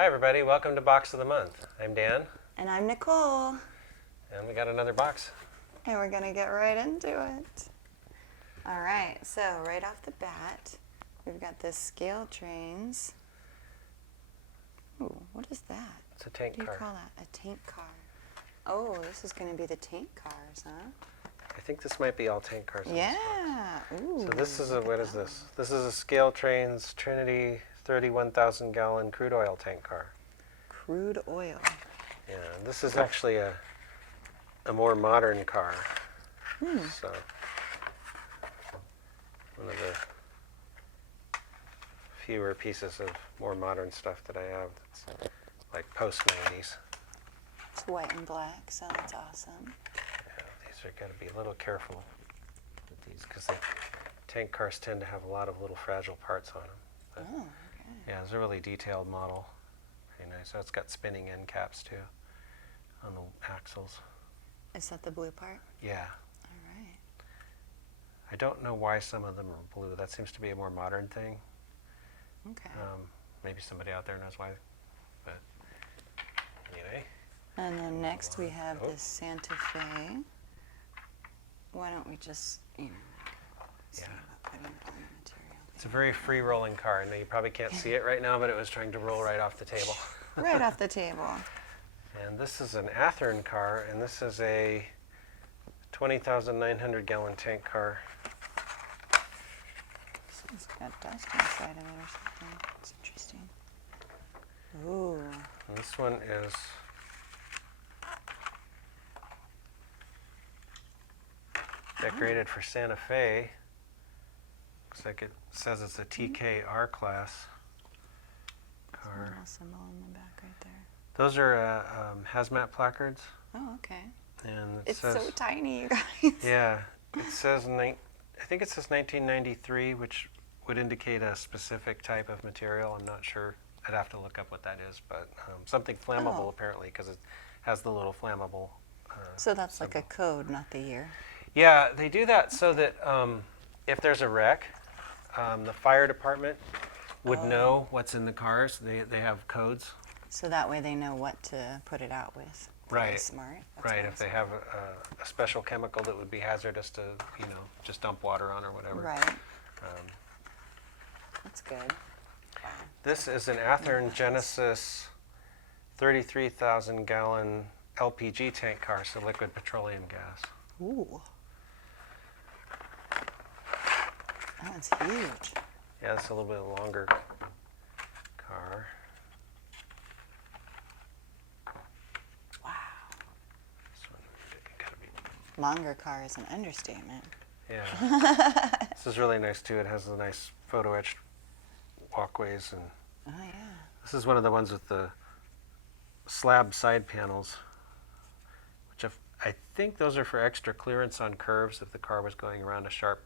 Hi everybody, welcome to Box of the Month. I'm Dan. And I'm Nicole. And we got another box. And we're going to get right into it. All right, so right off the bat, we've got this scale trains. Ooh, what is that? It's a tank car. What do you call that? A tank car. Oh, this is going to be the tank cars, huh? I think this might be all tank cars. Yeah. Ooh, so this is what is this? This is a Scale Trains Trinity 31,000 gallon crude oil tank car. Crude oil. Yeah, this is actually a more modern car. So one of the fewer pieces of more modern stuff that I have that's like post 90s. It's white and black, so that's awesome. Yeah, these are got to be a little careful with these because the tank cars tend to have a lot of little fragile parts on them. But Oh, okay. yeah, it's a really detailed model. Very nice. So it's got spinning end caps too on the axles. Is that the blue part? Yeah. All right. I don't know why some of them are blue. That seems to be a more modern thing. Okay. Maybe somebody out there knows why. But anyway. And then next we have the Santa Fe. Why don't we just, see about putting it on the material. It's a very free rolling car. I know you probably can't see it right now, but it was trying to roll right off the table. Right off the table. And this is an Athearn car, and this is a 20,900 gallon tank car. This one's got dust inside of it or something. It's interesting. Ooh. And this one is decorated for Santa Fe. Looks like it says it's a TKR class car. There's a little symbol in the back right there. Those are hazmat placards. Oh, okay. And it It's says, so tiny, you guys. yeah, it says, I think it says 1993, which would indicate a specific type of material. I'm not sure. I'd have to look up what that is, but something flammable apparently, because it has the little flammable So that's symbol. like a code, not the year. Yeah, they do that so that if there's a wreck, the fire department would know what's in the cars. They have codes. So that way they know what to put it out with. Right. Very smart. That's Right, if awesome. they have a special chemical that would be hazardous to, just dump water on or whatever. Right. Um, That's good. Wow. This is an Athearn Genesis 33,000 gallon LPG tank car, so liquid petroleum gas. Ooh. That one's huge. Yeah, it's a little bit longer car. Wow. This one gotta be. Longer car is an understatement. Yeah. This is really nice too. It has the nice photo etched walkways, and Oh, yeah. this is one of the ones with the slab side panels, which I think those are for extra clearance on curves. If the car was going around a sharp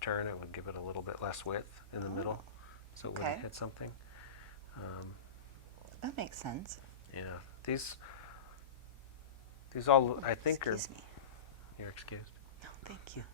turn, it would give it a little bit less width in the middle, so it Okay. wouldn't hit something. That makes sense. Yeah, these all I think Excuse me. You're excused. No, thank you.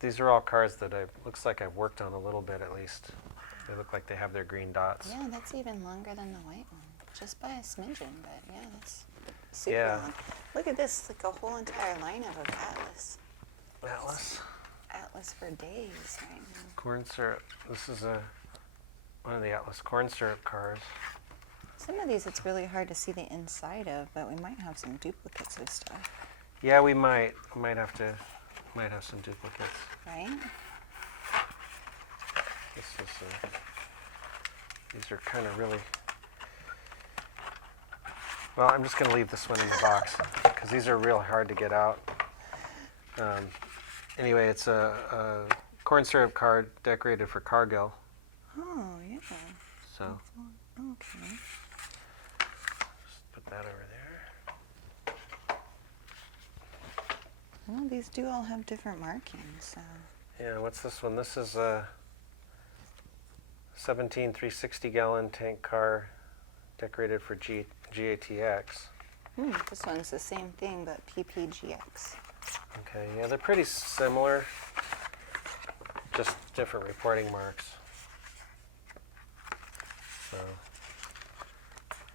These are all cars that looks like I've worked on a little bit at least. They look like they have their green dots. Yeah, that's even longer than the white one. Just by a smidgen, but yeah, that's super Yeah. long. Look at this, like a whole entire lineup of Atlas. Atlas. Atlas for days right now. Corn syrup. This is one of the Atlas corn syrup cars. Some of these it's really hard to see the inside of, but we might have some duplicates of stuff, Yeah, we might have some duplicates. right? This is these are kind of really. Well, I'm just going to leave this one in the box because these are real hard to get out. Anyway, it's a corn syrup car decorated for Cargill. Oh, yeah. So Okay. just put that over there. Well, these do all have different markings, so. Yeah, what's this one? This is a 17 360 gallon tank car decorated for GATX. This one's the same thing, but PPGX. Okay, yeah, they're pretty similar, just different reporting marks. So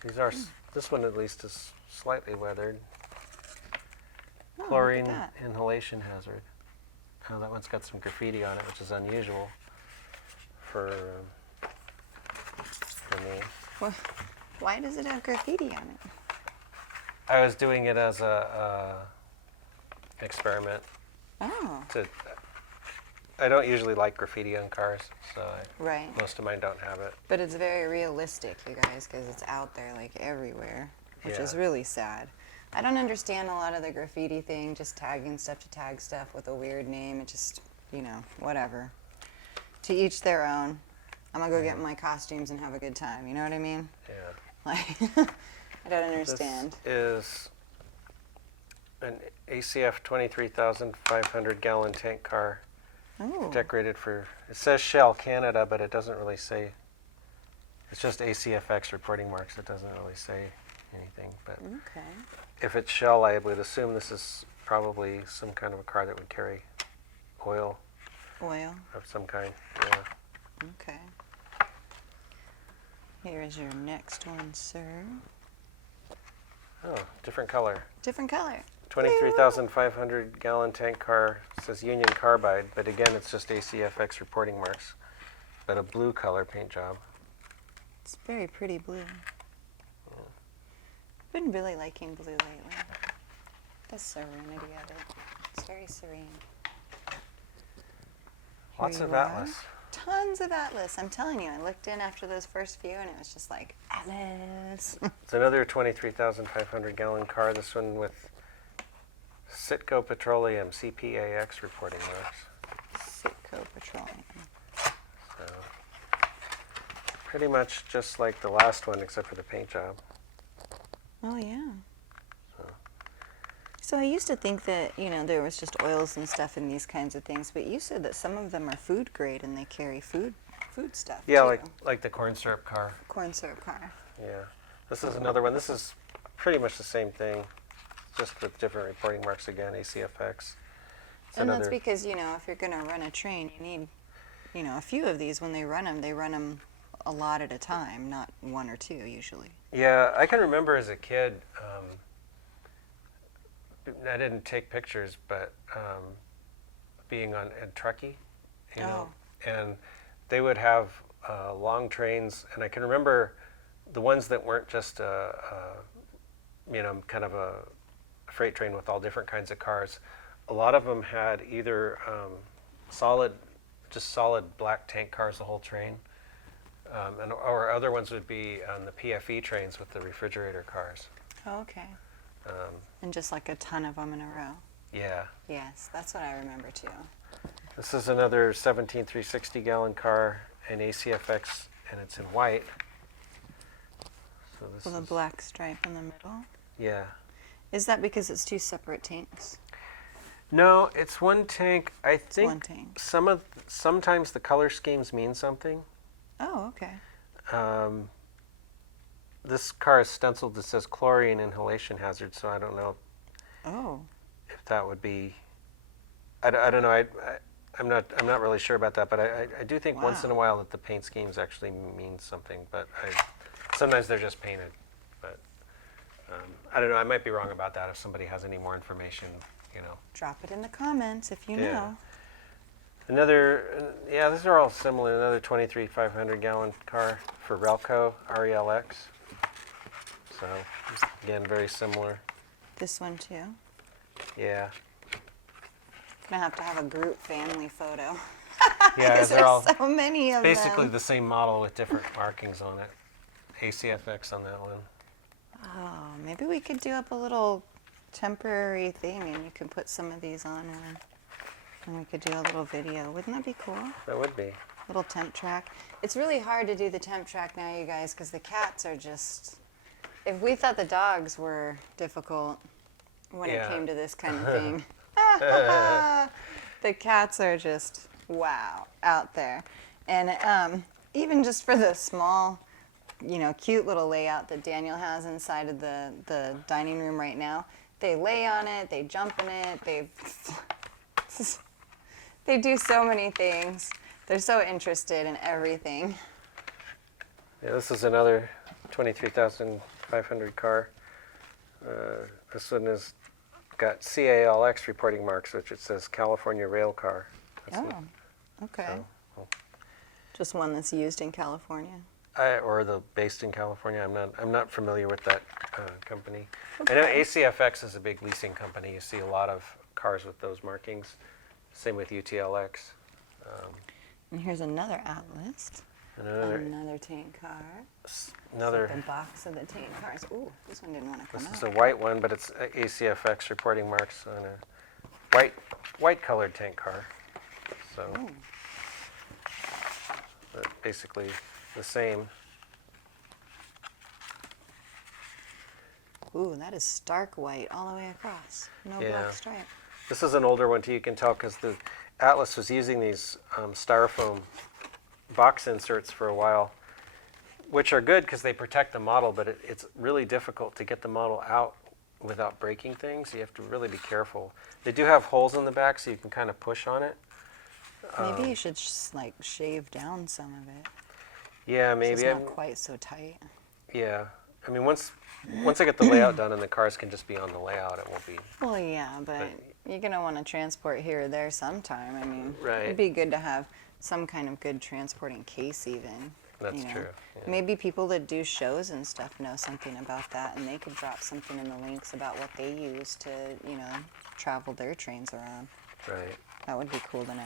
These are, this one at least is slightly weathered. Oh, Chlorine look at that. inhalation hazard. Oh, that one's got some graffiti on it, which is unusual for me. Well, why does it have graffiti on it? I was doing it as a experiment. Oh, I don't usually like graffiti on cars, so right. most of mine don't have it. But it's very realistic, you guys, because it's out there like everywhere, which is Yeah. really sad. I don't understand a lot of the graffiti thing, just tagging stuff to tag stuff with a weird name. It just, you know, whatever. To each their own. I'm gonna go get my costumes and have a good time. You know what I mean? Yeah. Like, I don't understand. This is an ACF 23,500 gallon tank car Oh, decorated for, it says Shell Canada, but it doesn't really say, it's just ACFX reporting marks. It doesn't really say anything, but okay. if it's Shell, I would assume this is probably some kind of a car that would carry oil Oil. of some kind. Yeah. Okay. Here is your next one, sir. Oh, different color. Different color. 23,500 gallon tank car. It says Union Carbide, but again, it's just ACFX reporting marks, but a blue color paint job. It's very pretty blue. Been really liking blue lately. The serenity of it. It's very serene. Lots Here of you are. Atlas. Tons of Atlas. I'm telling you, I looked in after those first few and it was just like, Atlas. It's another 23,500 gallon car, this one with Citgo Petroleum CPAX reporting marks. Citgo Petroleum. So, pretty much just like the last one except for the paint job. Oh, yeah. So. So I used to think that, you know, there was just oils and stuff in these kinds of things, but you said that some of them are food grade and they carry food stuff, Yeah, too. like the corn syrup car. Corn syrup car. Yeah. This is another one. This is pretty much the same thing, just with different reporting marks again, ACFX. It's And that's another, because, you know, if you're going to run a train, you need, you know, a few of these. When they run them a lot at a time, not one or two usually. yeah, I can remember as a kid, I didn't take pictures, but being on in Truckee, you know, and they would have long trains, and I can remember the ones that weren't just you know, kind of a freight train with all different kinds of cars. A lot of them had either solid black tank cars, the whole train, or other ones would be on the PFE trains with the refrigerator cars. Oh, okay. And just like a ton of them in a row. Yeah. Yes, that's what I remember too. This is another 17,360 gallon car in ACFX, and it's in white. So this With a is, black stripe in the middle. yeah. Is that because it's two separate tanks? No, it's one tank. I think one tank. sometimes the color schemes mean something. Oh, okay. This car is stenciled that says chlorine inhalation hazard, so I don't know Oh. if that would be. I don't know. I'm not really sure about that, but I do think once in a Wow. while that the paint schemes actually mean something. But sometimes they're just painted. But I don't know. I might be wrong about that. If somebody has any more information, you know. Drop it in the comments if you Yeah. know. Another, yeah, these are all similar. Another 23,500 gallon car for Relco RELX. So again, very similar. This one too. Yeah. Gonna have to have a group family photo. Yeah, Because they're all there's so many of basically them. the same model with different markings on it. ACFX on that one. Oh, maybe we could do up a little temporary thing and you can put some of these on and we could do a little video. Wouldn't that be cool? That would be. Little temp track. It's really hard to do the temp track now, you guys, because the cats are just... If we thought the dogs were difficult when it Yeah. came to this kind of thing, the cats are just, wow, out there. And even just for the small, you know, cute little layout that Daniel has inside of the dining room right now, they lay on it, they jump in it, they do so many things. They're so interested in everything. Yeah, this is another 23,500 car. This one has got CALX reporting marks, which it says California Rail Car. That's Oh, okay. So, well, Just one that's used in California. or the based in California. I'm not familiar with that company. I know Okay. ACFX is a big leasing company. You see a lot of cars with those markings. Same with UTLX. And here's another Atlas. Another tank car. Another. It's like the box of the tank cars. Ooh, this one didn't want to come This out. is a white one, but it's ACFX reporting marks on a white colored tank car. So Ooh. basically the same. Ooh, that is stark white all the way across. No Yeah. black stripe. This is an older one too. You can tell because the Atlas was using these styrofoam box inserts for a while, which are good because they protect the model, but it's really difficult to get the model out without breaking things. You have to really be careful. They do have holes in the back, so you can kind of push on it. Maybe you should like shave down some of it. Yeah, So maybe. it's not quite so tight. Yeah. I mean, once I get the layout done and the cars can just be on the layout, it won't be. Well, yeah, but you're going to want to transport here or there sometime. I mean, Right. it'd be good to have some kind of good transporting case even. That's you know. true. Yeah. Maybe people that do shows and stuff know something about that, and they could drop something in the links about what they use to, travel their trains around. Right. That would be cool to know.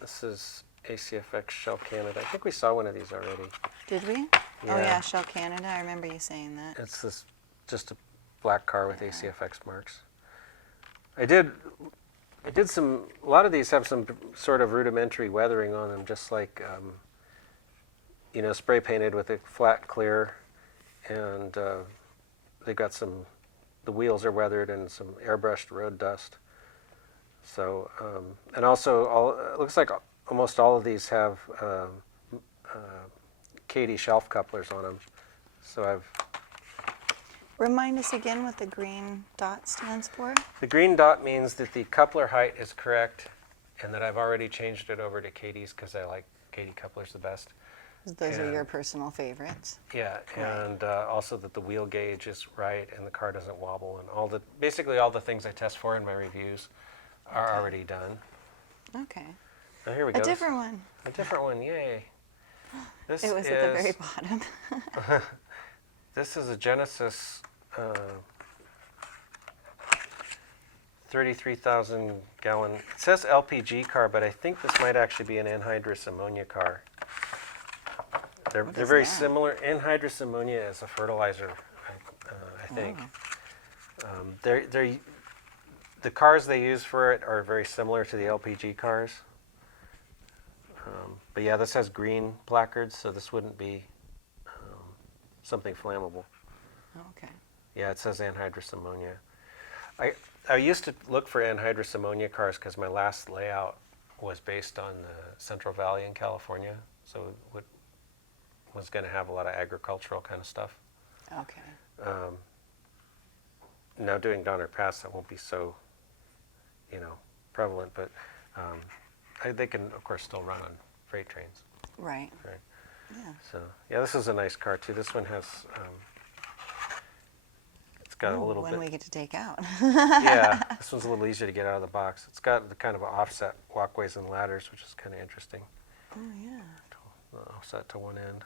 This is ACFX Shell Canada. I think we saw one of these already. Did we? Yeah. Oh yeah, Shell Canada. I remember you saying that. It's this just a black car with ACFX marks. I did some. A lot of these have some sort of rudimentary weathering on them, just like spray painted with a flat clear, and they got some. The wheels are weathered and some airbrushed road dust. So and also it looks like almost all of these have Kadee shelf couplers on them. So I've. Remind us again what the green dot stands for. The green dot means that the coupler height is correct and that I've already changed it over to Kadee's because I like Kadee couplers the best. Those are And- your personal favorites. Yeah, Right. and also that the wheel gauge is right and the car doesn't wobble and basically all the things I test for in my reviews are already done. Okay. Oh, here we go. A different one. A different one, yay. This It was is, at the very bottom. This is a Genesis 33,000 gallon. It says LPG car, but I think this might actually be an anhydrous ammonia car. They're is very that? similar. Anhydrous ammonia is a fertilizer, I think. The cars they use for it are very similar to the LPG cars. But yeah, this has green placards, so this wouldn't be something flammable. Okay. Yeah, it says anhydrous ammonia. I used to look for anhydrous ammonia cars because my last layout was based on the Central Valley in California, so it was going to have a lot of agricultural kind of stuff. Okay. Now doing Donner Pass, that won't be so, prevalent, but they can, of course, still run on freight trains. Right. Right. Yeah. So, yeah, this is a nice car, too. This one has, it's got a Ooh, little one bit. we get to take out. Yeah, this one's a little easier to get out of the box. It's got the kind of offset walkways and ladders, which is kind of interesting. Oh yeah. Offset to one end.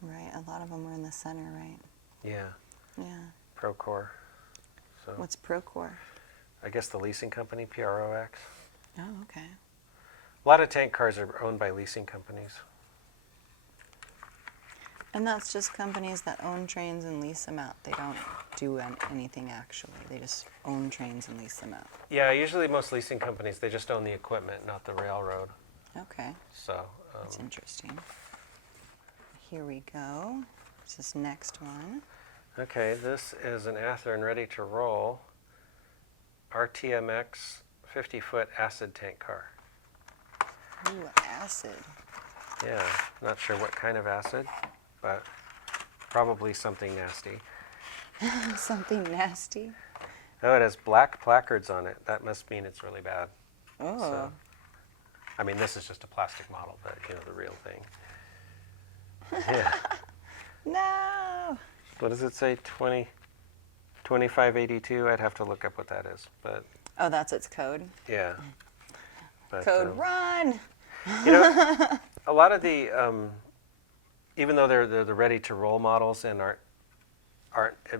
Right. A lot of them were in the center, right? Yeah, Yeah. Procore. So What's Procore? I guess the leasing company, PROX. Oh, okay. A lot of tank cars are owned by leasing companies. And that's just companies that own trains and lease them out. They don't do anything actually. They just own trains and lease them out. Yeah, usually most leasing companies, they just own the equipment, not the railroad. Okay. So, That's interesting. Here we go. This is next one. okay, this is an Athearn ready to roll RTMX 50-foot acid tank car. Ooh, acid. Yeah, not sure what kind of acid, but probably something nasty. Something nasty. Oh, it has black placards on it. That must mean it's really bad. Oh. So, I mean, this is just a plastic model, but the real thing. Yeah. No. What does it say? 2582? I'd have to look up what that is. But Oh, that's its code. yeah. But, Code run. you know, a lot of the, even though they're the ready to roll models and aren't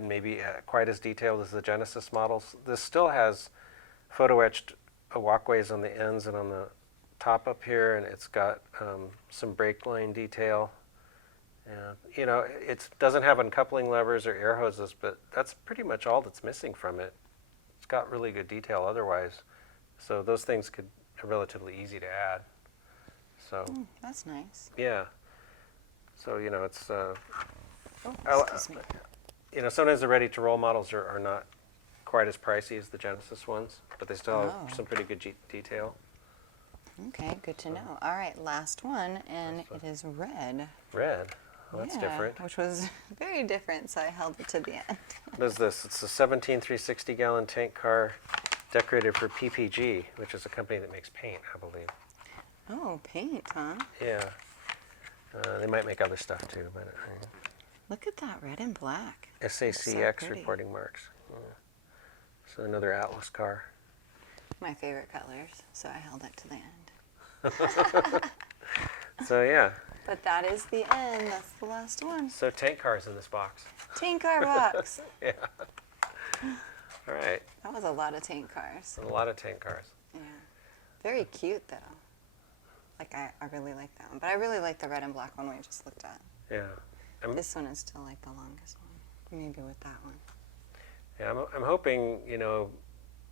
maybe quite as detailed as the Genesis models, this still has photo etched walkways on the ends and on the top up here, and it's got some brake line detail. And you know, it doesn't have uncoupling levers or air hoses, but that's pretty much all that's missing from it. It's got really good detail otherwise, so those things could are relatively easy to add. So That's nice. yeah, so you know, it's Oh, I- excuse me. you know, sometimes the ready to roll models are not quite as pricey as the Genesis ones, but they still have Oh. some pretty good detail. Okay, good to know. All right, last one, and it is red. Red. Well, that's Yeah, different. Which was very different, so I held it to the end. What is this? It's a 17 360-gallon tank car decorated for PPG, which is a company that makes paint, I believe. Oh, paint, huh? Yeah. They might make other stuff too, but Look at that red and black. SACX pretty. reporting marks. Yeah. So another Atlas car. My favorite colors, so I held it to the end. So yeah. But that is the end. That's the last one. So tank cars in this box. Tank car box. Yeah. All right. That was a lot of tank cars. A lot of tank cars. Yeah. Very cute, though. Like, I really like that one. But I really like the red and black one we just looked at. Yeah. This one is still, like, the longest one. Maybe with that one. Yeah, I'm hoping, you know,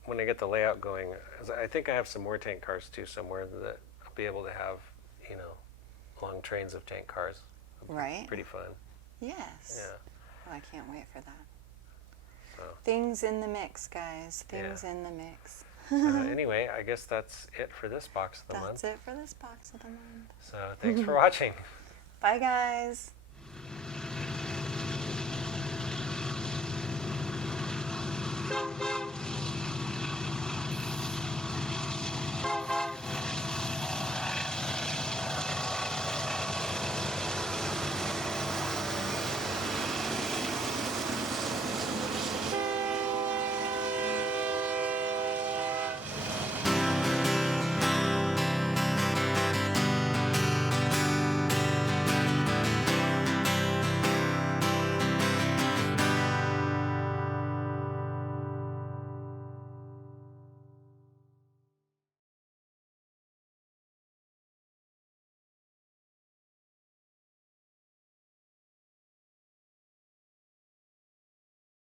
when I get the layout going, 'cause I think I have some more tank cars too somewhere that I'll be able to have, you know, long trains of tank cars. Right? Pretty fun. Yes. Yeah. Oh, I can't wait for that. So, Things in the mix, guys. Things in the mix. anyway, I guess that's it for this box of the month. That's it for this box of the month. So thanks for watching. Bye, guys.